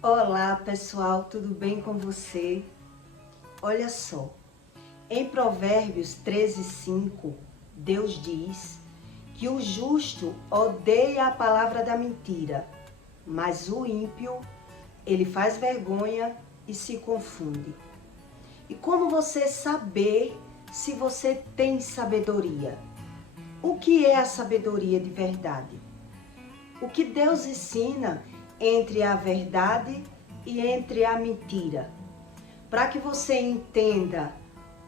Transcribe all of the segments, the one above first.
Olá pessoal, tudo bem com você? Olha só, em Provérbios 13:5, Deus diz que o justo odeia a palavra da mentira, mas o ímpio, ele faz vergonha e se confunde. E como você saber se você tem sabedoria? O que é a sabedoria de verdade? O que Deus ensina entre a verdade e entre a mentira. Para que você entenda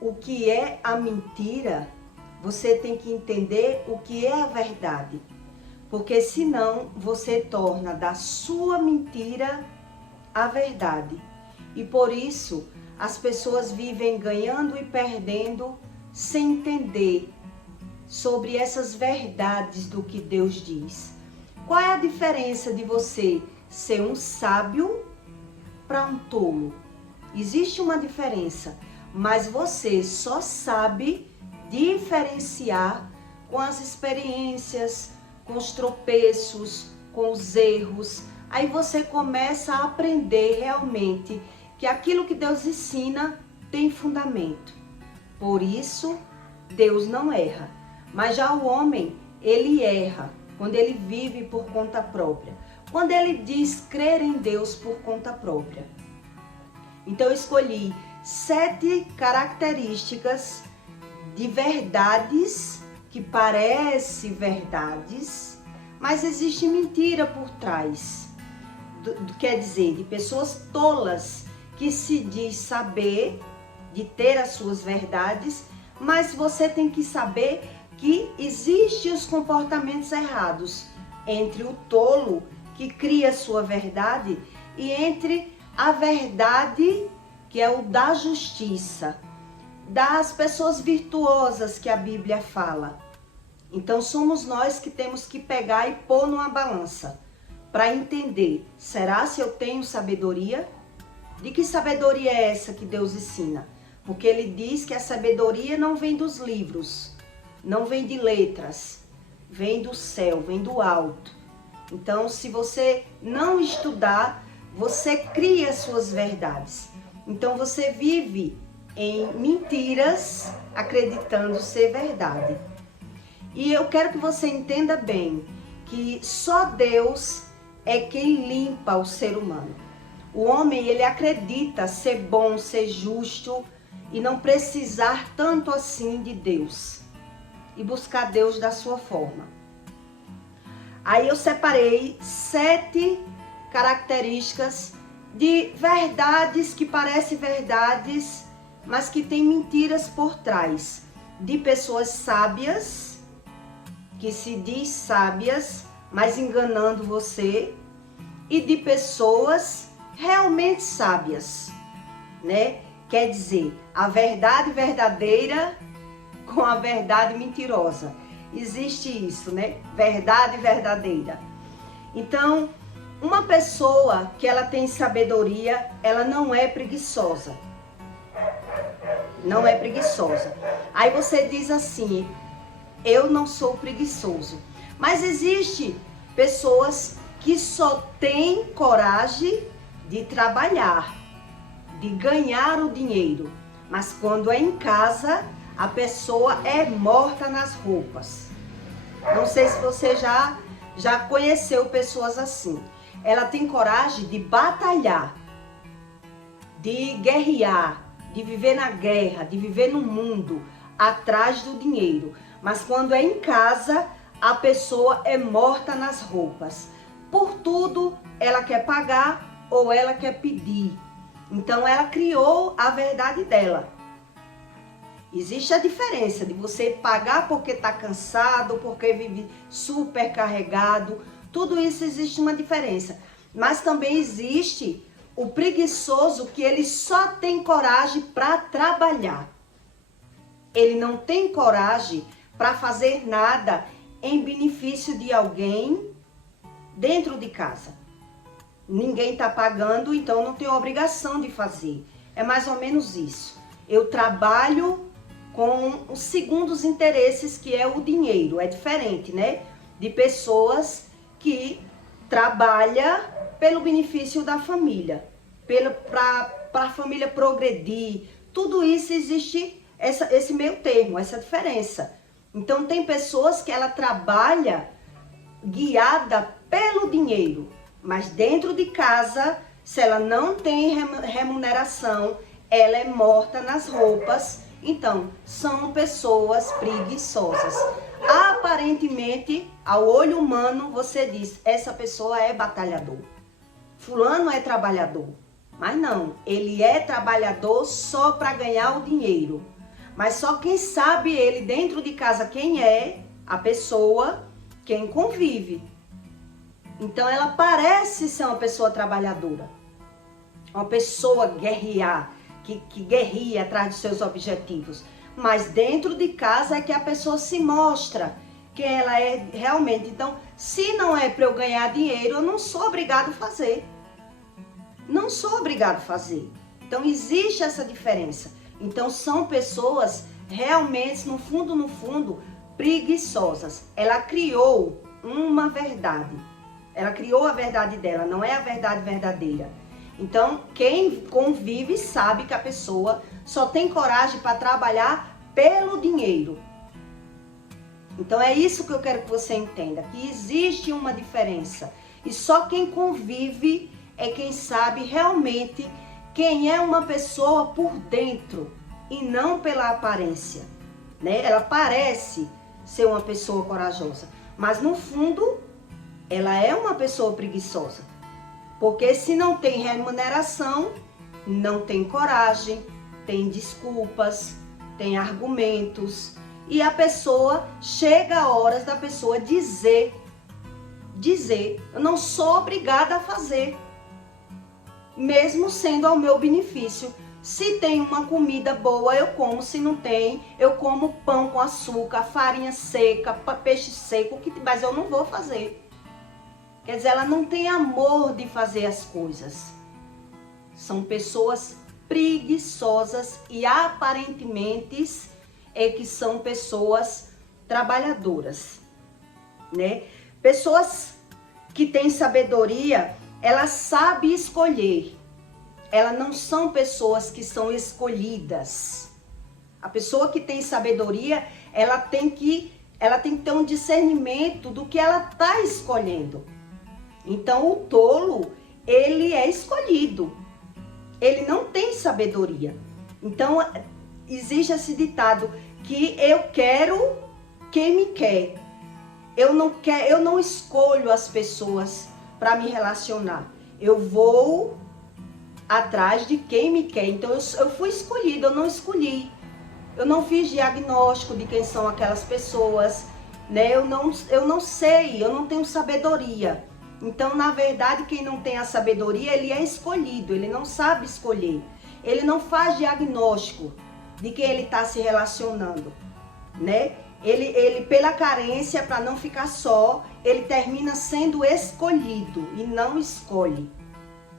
o que é a mentira, você tem que entender o que é a verdade. Porque senão você torna da sua mentira a verdade. E por isso as pessoas vivem ganhando e perdendo sem entender sobre essas verdades do que Deus diz. Qual é a diferença de você ser um sábio para um tolo? Existe uma diferença, mas você só sabe diferenciar com as experiências, com os tropeços, com os erros. Aí você começa a aprender realmente que aquilo que Deus ensina tem fundamento. Por isso, Deus não erra. Mas já o homem, ele erra quando ele vive por conta própria. Quando ele diz crer em Deus por conta própria. Então eu escolhi 7 características de verdades que parecem verdades, mas existe mentira por trás. Quer dizer, de pessoas tolas que se diz saber, de ter as suas verdades, mas você tem que saber que existem os comportamentos errados entre o tolo que cria sua verdade e entre a verdade que é o da justiça, das pessoas virtuosas que a Bíblia fala. Então somos nós que temos que pegar e pôr numa balança para entender, será se eu tenho sabedoria? De que sabedoria é essa que Deus ensina? Porque ele diz que a sabedoria não vem dos livros, não vem de letras, vem do céu, vem do alto. Então, se você não estudar, você cria suas verdades. Então, você vive em mentiras, acreditando ser verdade. E eu quero que você entenda bem que só Deus é quem limpa o ser humano. O homem, ele acredita ser bom, ser justo e não precisar tanto assim de Deus. E buscar Deus da sua forma. Aí eu separei 7 características de verdades que parecem verdades, mas que tem mentiras por trás. De pessoas sábias, que se diz sábias, mas enganando você. E de pessoas realmente sábias, né? Quer dizer, a verdade verdadeira com a verdade mentirosa. Existe isso, né? Verdade verdadeira. Então, uma pessoa que ela tem sabedoria, ela não é preguiçosa. Não é preguiçosa. Aí você diz assim, eu não sou preguiçoso. Mas existe pessoas que só têm coragem de trabalhar, de ganhar o dinheiro. Mas quando é em casa, a pessoa é morta nas roupas. Não sei se você já conheceu pessoas assim. Ela tem coragem de batalhar, de guerrear, de viver na guerra, de viver no mundo, atrás do dinheiro. Mas quando é em casa, a pessoa é morta nas roupas. Por tudo, ela quer pagar ou ela quer pedir. Então, ela criou a verdade dela. Existe a diferença de você pagar porque está cansado, porque vive super carregado. Tudo isso existe uma diferença. Mas também existe o preguiçoso que ele só tem coragem para trabalhar. Ele não tem coragem para fazer nada em benefício de alguém dentro de casa. Ninguém está pagando, então não tem obrigação de fazer. É mais ou menos isso. Eu trabalho com os segundos interesses, que é o dinheiro. É diferente, né? De pessoas que trabalham pelo benefício da família, para a família progredir. Tudo isso existe esse meio termo, essa diferença. Então tem pessoas que ela trabalha guiada pelo dinheiro, mas dentro de casa, se ela não tem remuneração, ela é morta nas roupas. Então, são pessoas preguiçosas. Aparentemente, ao olho humano, você diz, essa pessoa é batalhador. Fulano é trabalhador. Mas não, ele é trabalhador só para ganhar o dinheiro. Mas só quem sabe ele dentro de casa quem é a pessoa, quem convive. Então ela parece ser uma pessoa trabalhadora. Uma pessoa guerrear, que guerria atrás de seus objetivos. Mas dentro de casa é que a pessoa se mostra quem ela é realmente. Então, se não é para eu ganhar dinheiro, eu não sou obrigado a fazer. Não sou obrigado a fazer. Então, existe essa diferença. Então, são pessoas realmente, no fundo, preguiçosas. Ela criou uma verdade. Ela criou a verdade dela, não é a verdade verdadeira. Então, quem convive sabe que a pessoa só tem coragem para trabalhar pelo dinheiro. Então, é isso que eu quero que você entenda, que existe uma diferença. E só quem convive é quem sabe realmente quem é uma pessoa por dentro e não pela aparência, né? Ela parece ser uma pessoa corajosa, mas no fundo, ela é uma pessoa preguiçosa. Porque se não tem remuneração, não tem coragem, tem desculpas, tem argumentos. E a pessoa, chega a horas da pessoa dizer, eu não sou obrigada a fazer. Mesmo sendo ao meu benefício. Se tem uma comida boa, eu como. Se não tem, eu como pão com açúcar, farinha seca, peixe seco, mas eu não vou fazer. Quer dizer, ela não tem amor de fazer as coisas. São pessoas preguiçosas e aparentemente é que são pessoas trabalhadoras, né? Pessoas que têm sabedoria, ela sabe escolher. Elas não são pessoas que são escolhidas. A pessoa que tem sabedoria, ela tem que ter um discernimento do que ela está escolhendo. Então, o tolo, ele é escolhido. Ele não tem sabedoria. Então, existe esse ditado que eu quero quem me quer. Eu não escolho as pessoas para me relacionar. Eu vou atrás de quem me quer. Então, eu fui escolhida, eu não escolhi. Eu não fiz diagnóstico de quem são aquelas pessoas, né? Eu não sei, eu não tenho sabedoria. Então, na verdade, quem não tem a sabedoria, ele é escolhido, ele não sabe escolher. Ele não faz diagnóstico de quem ele está se relacionando, né? Ele pela carência, para não ficar só, ele termina sendo escolhido e não escolhe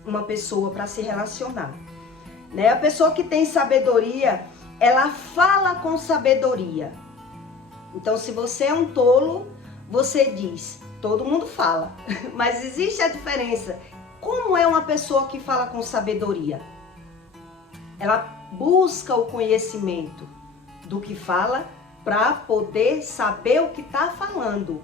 uma pessoa para se relacionar, né? A pessoa que tem sabedoria, ela fala com sabedoria. Então, se você é um tolo, você diz... Todo mundo fala, mas existe a diferença. Como é uma pessoa que fala com sabedoria? Ela busca o conhecimento do que fala para poder saber o que está falando.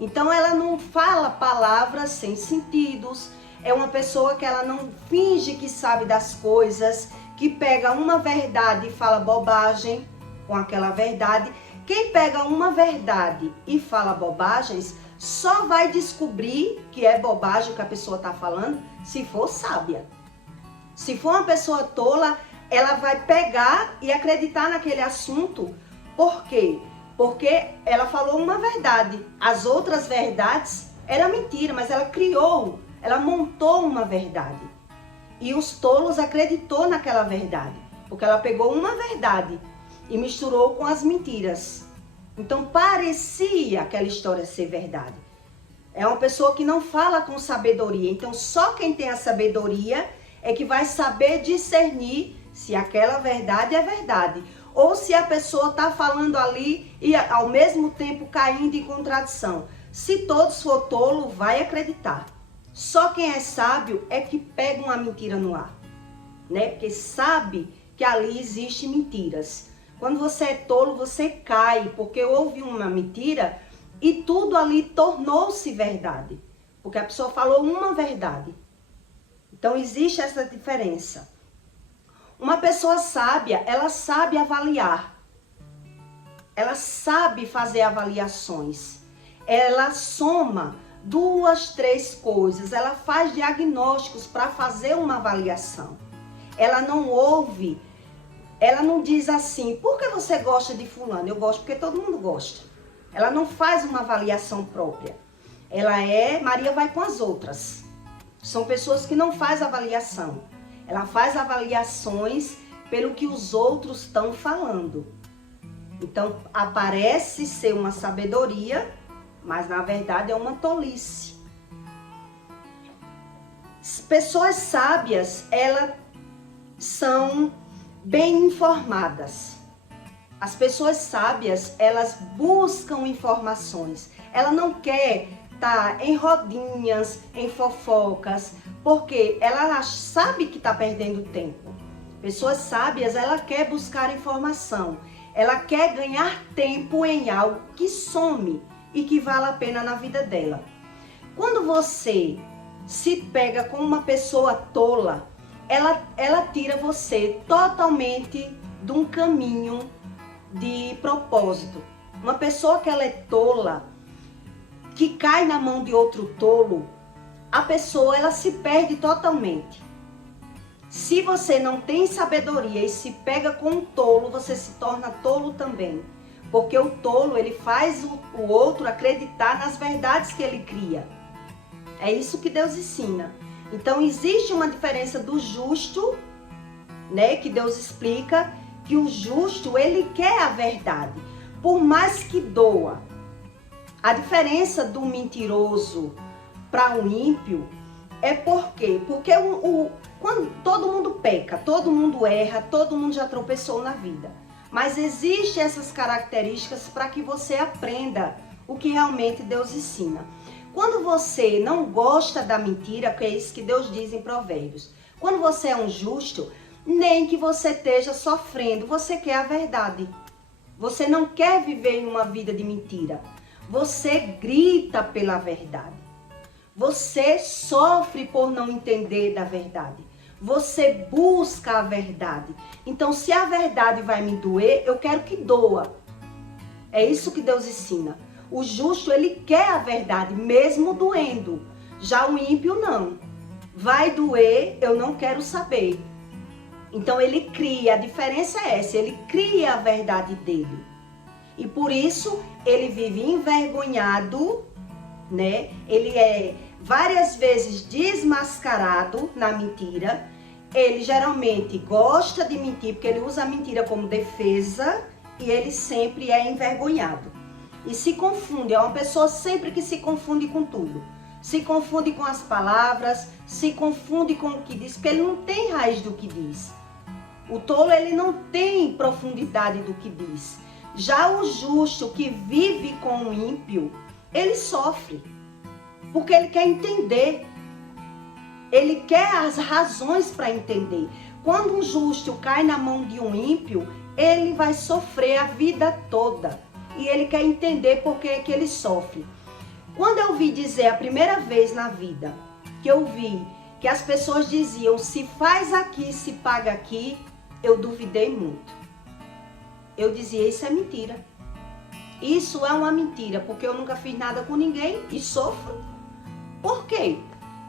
Então ela não fala palavras sem sentidos. É uma pessoa que ela não finge que sabe das coisas, que pega uma verdade e fala bobagem com aquela verdade. Quem pega uma verdade e fala bobagens, só vai descobrir que é bobagem o que a pessoa está falando se for sábia. Se for uma pessoa tola, ela vai pegar e acreditar naquele assunto. Por quê? Porque ela falou uma verdade. As outras verdades eram mentira, mas ela criou, ela montou uma verdade. E os tolos acreditou naquela verdade, porque ela pegou uma verdade e misturou com as mentiras. Então parecia aquela história ser verdade. É uma pessoa que não fala com sabedoria. Então só quem tem a sabedoria é que vai saber discernir se aquela verdade é verdade. Ou se a pessoa está falando ali e ao mesmo tempo caindo em contradição. Se todos for tolo, vai acreditar. Só quem é sábio é que pega uma mentira no ar, né? Porque sabe que ali existem mentiras. Quando você é tolo, você cai, porque houve uma mentira e tudo ali tornou-se verdade. Porque a pessoa falou uma verdade. Então existe essa diferença. Uma pessoa sábia, ela sabe avaliar. Ela sabe fazer avaliações. Ela soma 2, 3 coisas. Ela faz diagnósticos para fazer uma avaliação. Ela não ouve, ela não diz assim, por que você gosta de fulano? Eu gosto porque todo mundo gosta. Ela não faz uma avaliação própria. Maria vai com as outras. São pessoas que não fazem avaliação. Ela faz avaliações pelo que os outros estão falando. Então, aparece ser uma sabedoria, mas na verdade é uma tolice. Pessoas sábias, elas são bem informadas. As pessoas sábias, elas buscam informações. Ela não quer estar em rodinhas, em fofocas, porque ela sabe que está perdendo tempo. Pessoas sábias, ela quer buscar informação. Ela quer ganhar tempo em algo que some e que vale a pena na vida dela. Quando você se pega com uma pessoa tola, ela tira você totalmente de um caminho de propósito. Uma pessoa que ela é tola, que cai na mão de outro tolo, a pessoa ela se perde totalmente. Se você não tem sabedoria e se pega com um tolo, você se torna tolo também. Porque o tolo, ele faz o outro acreditar nas verdades que ele cria. É isso que Deus ensina. Então, existe uma diferença do justo, né? Que Deus explica que o justo, ele quer a verdade, por mais que doa. A diferença do mentiroso para um ímpio é por quê? Porque quando todo mundo peca, todo mundo erra, todo mundo já tropeçou na vida. Mas existem essas características para que você aprenda o que realmente Deus ensina. Quando você não gosta da mentira, que é isso que Deus diz em Provérbios, quando você é um justo, nem que você esteja sofrendo, você quer a verdade. Você não quer viver em uma vida de mentira. Você grita pela verdade. Você sofre por não entender da verdade. Você busca a verdade. Então, se a verdade vai me doer, eu quero que doa. É isso que Deus ensina. O justo, ele quer a verdade, mesmo doendo. Já o ímpio, não. Vai doer, eu não quero saber. Então, ele cria, a diferença é essa, ele cria a verdade dele. E por isso, ele vive envergonhado, né? Ele é várias vezes desmascarado na mentira. Ele geralmente gosta de mentir, porque ele usa a mentira como defesa e ele sempre é envergonhado. E se confunde, é uma pessoa sempre que se confunde com tudo. Se confunde com as palavras, se confunde com o que diz, porque ele não tem raiz do que diz. O tolo, ele não tem profundidade do que diz. Já o justo que vive com o ímpio, ele sofre, porque ele quer entender. Ele quer as razões para entender. Quando um justo cai na mão de um ímpio, ele vai sofrer a vida toda. E ele quer entender por que ele sofre. Quando eu vi dizer a primeira vez na vida, que eu vi que as pessoas diziam, se faz aqui, se paga aqui, eu duvidei muito. Eu dizia, isso é mentira. Isso é uma mentira, porque eu nunca fiz nada com ninguém e sofro. Por quê?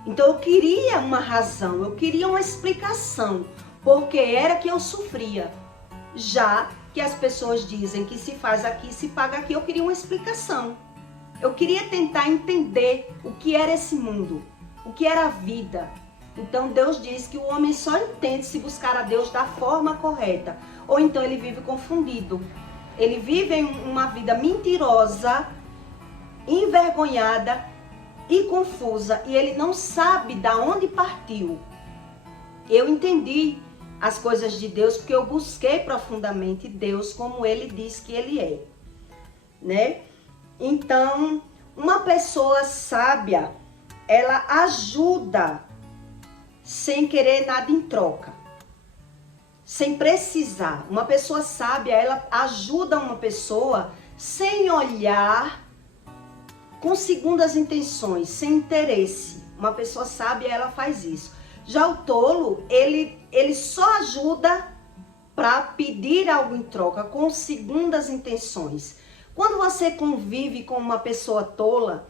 Então eu queria uma razão, eu queria uma explicação, porque era que eu sofria. Já que as pessoas dizem que se faz aqui, se paga aqui, eu queria uma explicação. Eu queria tentar entender o que era esse mundo, o que era a vida. Então Deus diz que o homem só entende se buscar a Deus da forma correta, ou então ele vive confundido. Ele vive em uma vida mentirosa, envergonhada e confusa, e ele não sabe de onde partiu. Eu entendi as coisas de Deus porque eu busquei profundamente Deus como ele diz que ele é, né? Então, uma pessoa sábia, ela ajuda sem querer nada em troca, sem precisar. Uma pessoa sábia, ela ajuda uma pessoa sem olhar, com segundas intenções, sem interesse. Uma pessoa sábia, ela faz isso. Já o tolo, ele só ajuda para pedir algo em troca, com segundas intenções. Quando você convive com uma pessoa tola,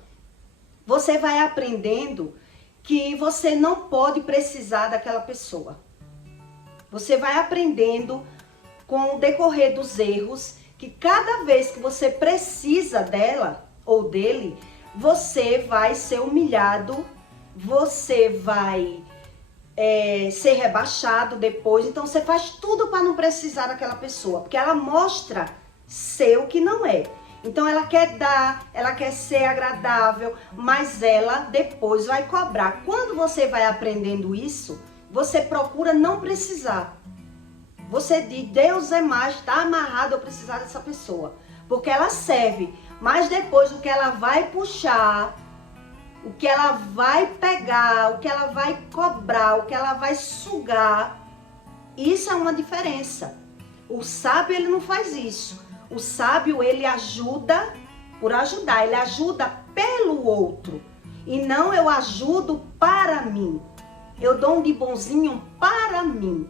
você vai aprendendo que você não pode precisar daquela pessoa. Você vai aprendendo com o decorrer dos erros que cada vez que você precisa dela ou dele, você vai ser humilhado, você vai ser rebaixado depois. Então você faz tudo para não precisar daquela pessoa, porque ela mostra ser o que não é. Então ela quer dar, ela quer ser agradável, mas ela depois vai cobrar. Quando você vai aprendendo isso, você procura não precisar. Você diz, Deus é mais, está amarrado eu precisar dessa pessoa. Porque ela serve, mas depois o que ela vai puxar, o que ela vai pegar, o que ela vai cobrar, o que ela vai sugar, isso é uma diferença. O sábio, ele não faz isso. O sábio, ele ajuda por ajudar, ele ajuda pelo outro. E não eu ajudo para mim. Eu dou um de bonzinho para mim.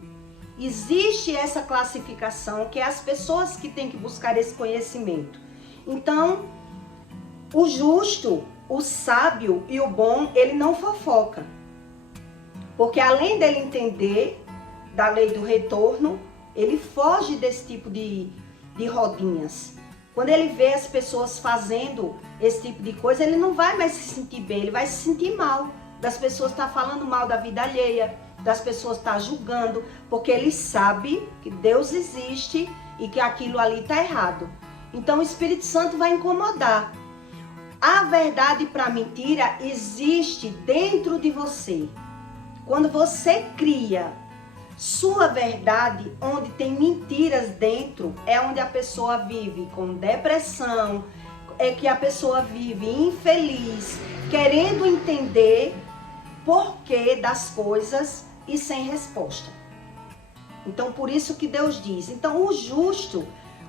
Existe essa classificação que é as pessoas que têm que buscar esse conhecimento. Então, o justo, o sábio e o bom, ele não fofoca. Porque além dele entender da lei do retorno, ele foge desse tipo de rodinhas. Quando ele vê as pessoas fazendo esse tipo de coisa, ele não vai mais se sentir bem, ele vai se sentir mal. Das pessoas estar falando mal da vida alheia, das pessoas estar julgando, porque ele sabe que Deus existe e que aquilo ali está errado. Então o Espírito Santo vai incomodar. A verdade para a mentira existe dentro de você. Quando você cria sua verdade, onde tem mentiras dentro, é onde a pessoa vive com depressão, é que a pessoa vive infeliz, querendo entender porquê das coisas e sem resposta. Então, por isso que Deus diz, então o justo,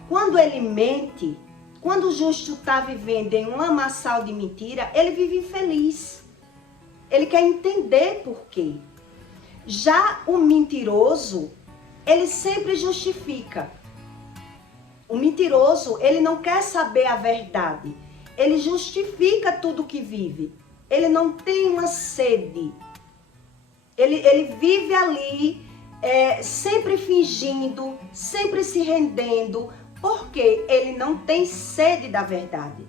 quando ele mente, quando o justo está vivendo em um lamaçal de mentira, ele vive infeliz. Ele quer entender por quê. Já o mentiroso, ele sempre justifica. O mentiroso, ele não quer saber a verdade. Ele justifica tudo que vive. Ele não tem uma sede. Ele vive ali, sempre fingindo, sempre se rendendo, porque ele não tem sede da verdade.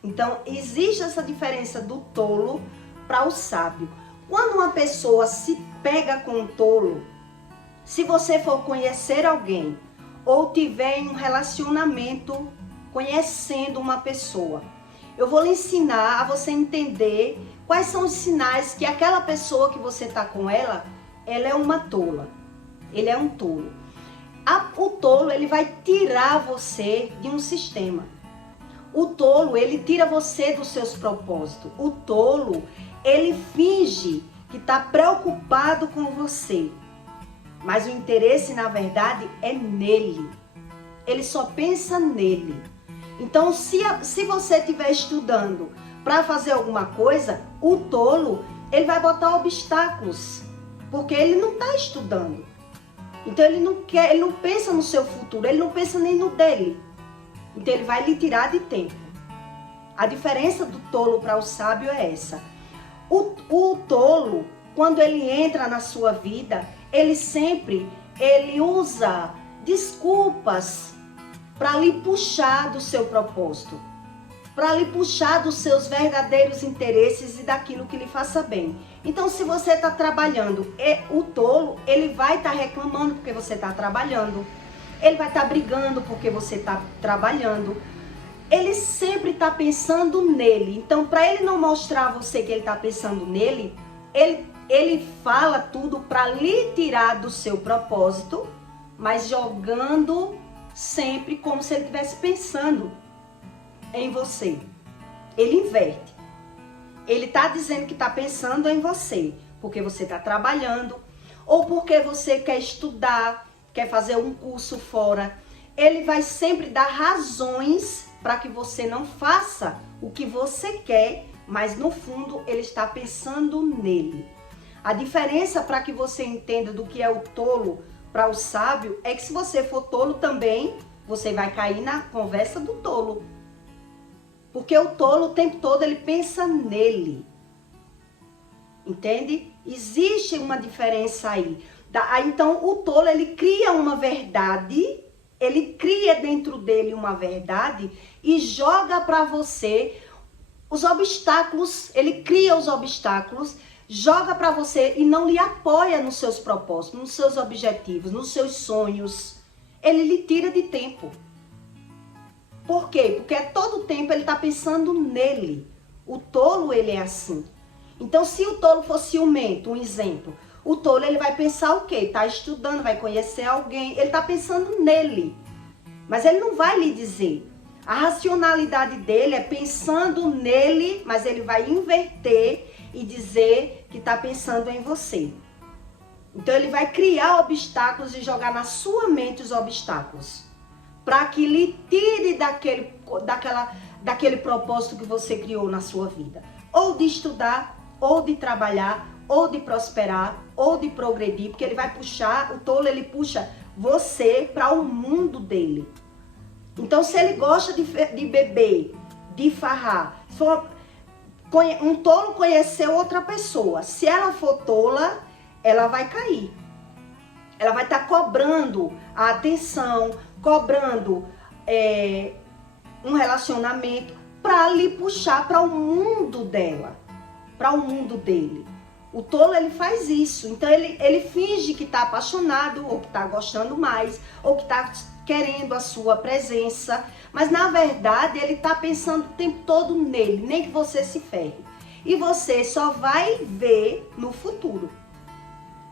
Então, existe essa diferença do tolo para o sábio. Quando uma pessoa se pega com um tolo, se você for conhecer alguém ou tiver um relacionamento conhecendo uma pessoa, eu vou lhe ensinar a você entender quais são os sinais que aquela pessoa que você está com ela é uma tola. Ele é um tolo. O tolo, ele vai tirar você de um sistema. O tolo, ele tira você dos seus propósitos. O tolo, ele finge que está preocupado com você. Mas o interesse, na verdade, é nele. Ele só pensa nele. Então, se você estiver estudando para fazer alguma coisa, o tolo, ele vai botar obstáculos. Porque ele não está estudando. Então, ele não pensa no seu futuro, ele não pensa nem no dele. Então, ele vai lhe tirar de tempo. A diferença do tolo para o sábio é essa. O tolo, quando ele entra na sua vida, ele usa desculpas para lhe puxar do seu propósito, para lhe puxar dos seus verdadeiros interesses e daquilo que lhe faça bem. Então, se você está trabalhando, o tolo, ele vai estar reclamando porque você está trabalhando, ele vai estar brigando porque você está trabalhando. Ele sempre está pensando nele. Então, para ele não mostrar a você que ele está pensando nele, ele fala tudo para lhe tirar do seu propósito, mas jogando sempre como se ele estivesse pensando em você. Ele inverte. ele está dizendo que está pensando em você, porque você está trabalhando, ou porque você quer estudar, quer fazer um curso fora. Ele vai sempre dar razões para que você não faça o que você quer, mas no fundo ele está pensando nele. A diferença, para que você entenda do que é o tolo para o sábio, é que se você for tolo também, você vai cair na conversa do tolo. Porque o tolo o tempo todo ele pensa nele. Entende? Existe uma diferença aí. Então o tolo ele cria uma verdade, ele cria dentro dele uma verdade e joga para você os obstáculos, ele cria os obstáculos, joga para você e não lhe apoia nos seus propósitos, nos seus objetivos, nos seus sonhos. Ele lhe tira de tempo. Por quê? Porque todo o tempo ele está pensando nele. O tolo, ele é assim. Então, se o tolo for ciumento, um exemplo, o tolo ele vai pensar o quê? Está estudando, vai conhecer alguém, ele está pensando nele. Mas ele não vai lhe dizer. A racionalidade dele é pensando nele, mas ele vai inverter e dizer que está pensando em você. Então ele vai criar obstáculos e jogar na sua mente os obstáculos, para que lhe tire daquele propósito que você criou na sua vida. Ou de estudar, ou de trabalhar, ou de prosperar, ou de progredir, porque ele vai puxar, o tolo ele puxa você para o mundo dele. Então se ele gosta de beber, de farrar, um tolo conheceu outra pessoa, se ela for tola, ela vai cair. Ela vai estar cobrando a atenção, cobrando um relacionamento para lhe puxar para o mundo dela, para o mundo dele. O tolo ele faz isso, então ele finge que está apaixonado, ou que está gostando mais, ou que está querendo a sua presença, mas na verdade ele está pensando o tempo todo nele, nem que você se ferre. E você só vai ver no futuro.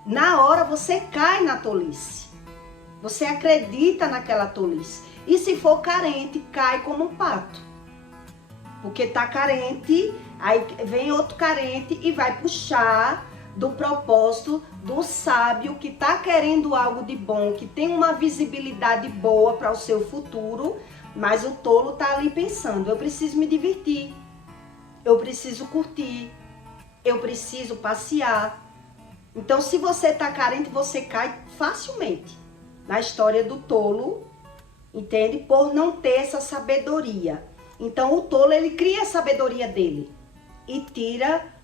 Na hora você cai na tolice, você acredita naquela tolice. E se for carente, cai como um pato. Porque tá carente, aí vem outro carente e vai puxar do propósito do sábio que tá querendo algo de bom, que tem uma visibilidade boa para o seu futuro, mas o tolo tá ali pensando, eu preciso me divertir, eu preciso curtir, eu preciso passear. Então se você tá carente, você cai facilmente na história do tolo, entende? Por não ter essa sabedoria. Então o tolo ele cria a sabedoria dele e tira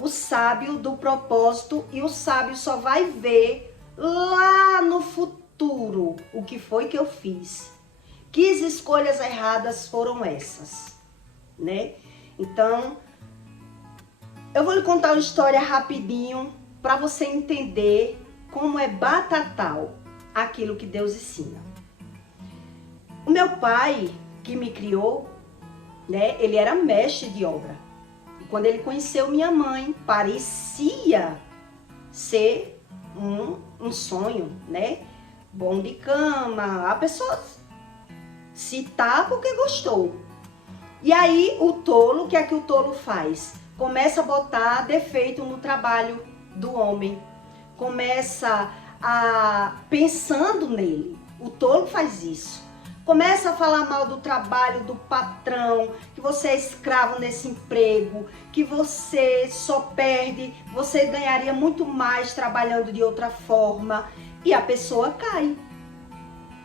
o sábio do propósito, e o sábio só vai ver lá no futuro o que foi que eu fiz. Que escolhas erradas foram essas, né? Então, eu vou lhe contar uma história rapidinho para você entender como é batatal aquilo que Deus ensina. O meu pai, que me criou, né, ele era mestre de obra. Quando ele conheceu minha mãe, parecia ser um sonho, né? Bom de cama, a pessoa citar porque gostou. E aí o tolo, o que é que o tolo faz? Começa a botar defeito no trabalho do homem. Começa a pensando nele. O tolo faz isso. Começa a falar mal do trabalho do patrão, que você é escravo nesse emprego, que você só perde, você ganharia muito mais trabalhando de outra forma. E a pessoa cai.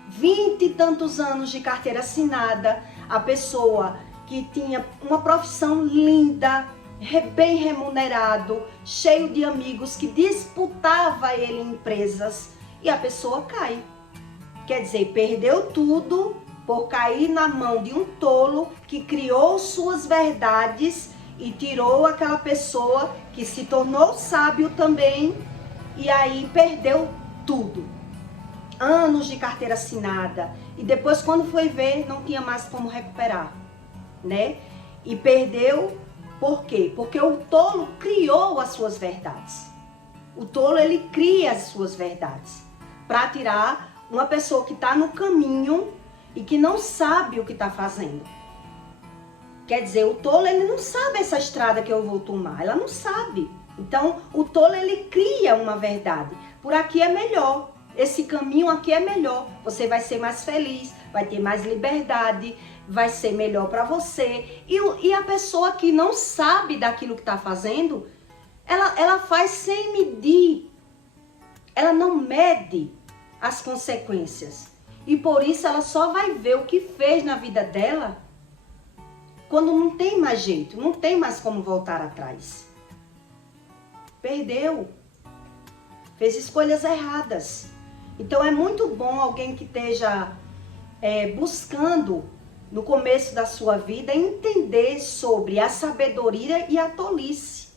20 e tantos anos de carteira assinada, a pessoa que tinha uma profissão linda, bem remunerado, cheio de amigos, que disputava ele em empresas, e a pessoa cai. Quer dizer, perdeu tudo por cair na mão de um tolo que criou suas verdades e tirou aquela pessoa que se tornou sábio também, e aí perdeu tudo. Anos de carteira assinada, e depois quando foi ver não tinha mais como recuperar, né? E perdeu por quê? Porque o tolo criou as suas verdades. O tolo ele cria as suas verdades para tirar uma pessoa que está no caminho e que não sabe o que está fazendo. Quer dizer, o tolo, ele não sabe essa estrada que eu vou tomar, ela não sabe. Então, o tolo, ele cria uma verdade. Por aqui é melhor, esse caminho aqui é melhor. Você vai ser mais feliz, vai ter mais liberdade, vai ser melhor para você. E a pessoa que não sabe daquilo que está fazendo, ela faz sem medir. Ela não mede as consequências. E por isso ela só vai ver o que fez na vida dela quando não tem mais jeito, não tem mais como voltar atrás. Perdeu. Fez escolhas erradas. Então é muito bom alguém que esteja buscando no começo da sua vida entender sobre a sabedoria e a tolice.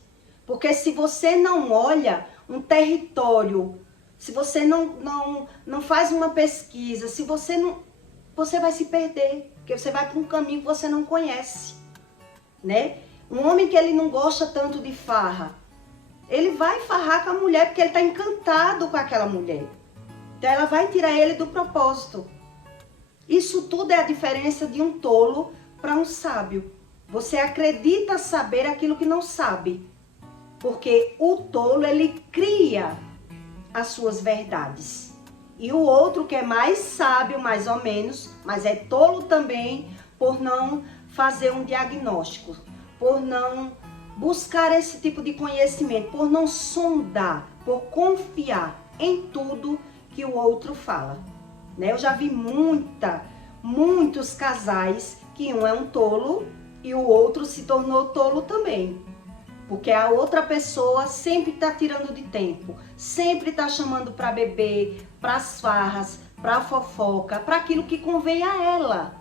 Porque se você não olha um território, se você não faz uma pesquisa, se você não, você vai se perder, porque você vai para um caminho que você não conhece, né? Um homem que ele não gosta tanto de farra, ele vai farrar com a mulher porque ele está encantado com aquela mulher. Então ela vai tirar ele do propósito. Isso tudo é a diferença de um tolo para um sábio. Você acredita saber aquilo que não sabe. Porque o tolo, ele cria as suas verdades. E o outro que é mais sábio, mais ou menos, mas é tolo também por não fazer um diagnóstico, por não buscar esse tipo de conhecimento, por não sondar, por confiar em tudo que o outro fala. Né? Eu já vi muitos casais que um é um tolo e o outro se tornou tolo também. Porque a outra pessoa sempre está tirando de tempo, sempre está chamando para beber, para as farras, para a fofoca, para aquilo que convém a ela.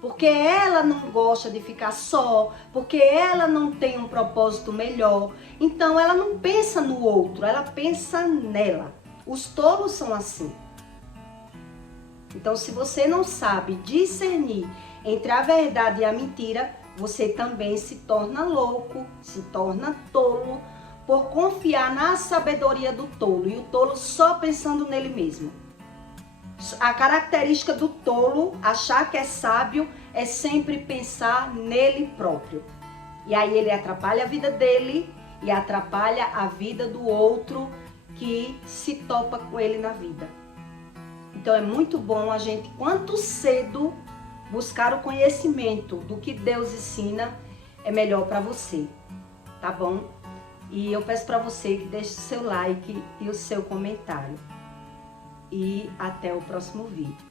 Porque ela não gosta de ficar só, porque ela não tem um propósito melhor. Então ela não pensa no outro, ela pensa nela. Os tolos são assim. Então se você não sabe discernir entre a verdade e a mentira, você também se torna louco, se torna tolo, por confiar na sabedoria do tolo. E o tolo só pensando nele mesmo. A característica do tolo, achar que é sábio, é sempre pensar nele próprio. E aí ele atrapalha a vida dele e atrapalha a vida do outro que se topa com ele na vida. Então é muito bom a gente, quanto cedo, buscar o conhecimento do que Deus ensina é melhor para você, tá bom? E eu peço para você que deixe o seu like e o seu comentário. E até o próximo vídeo.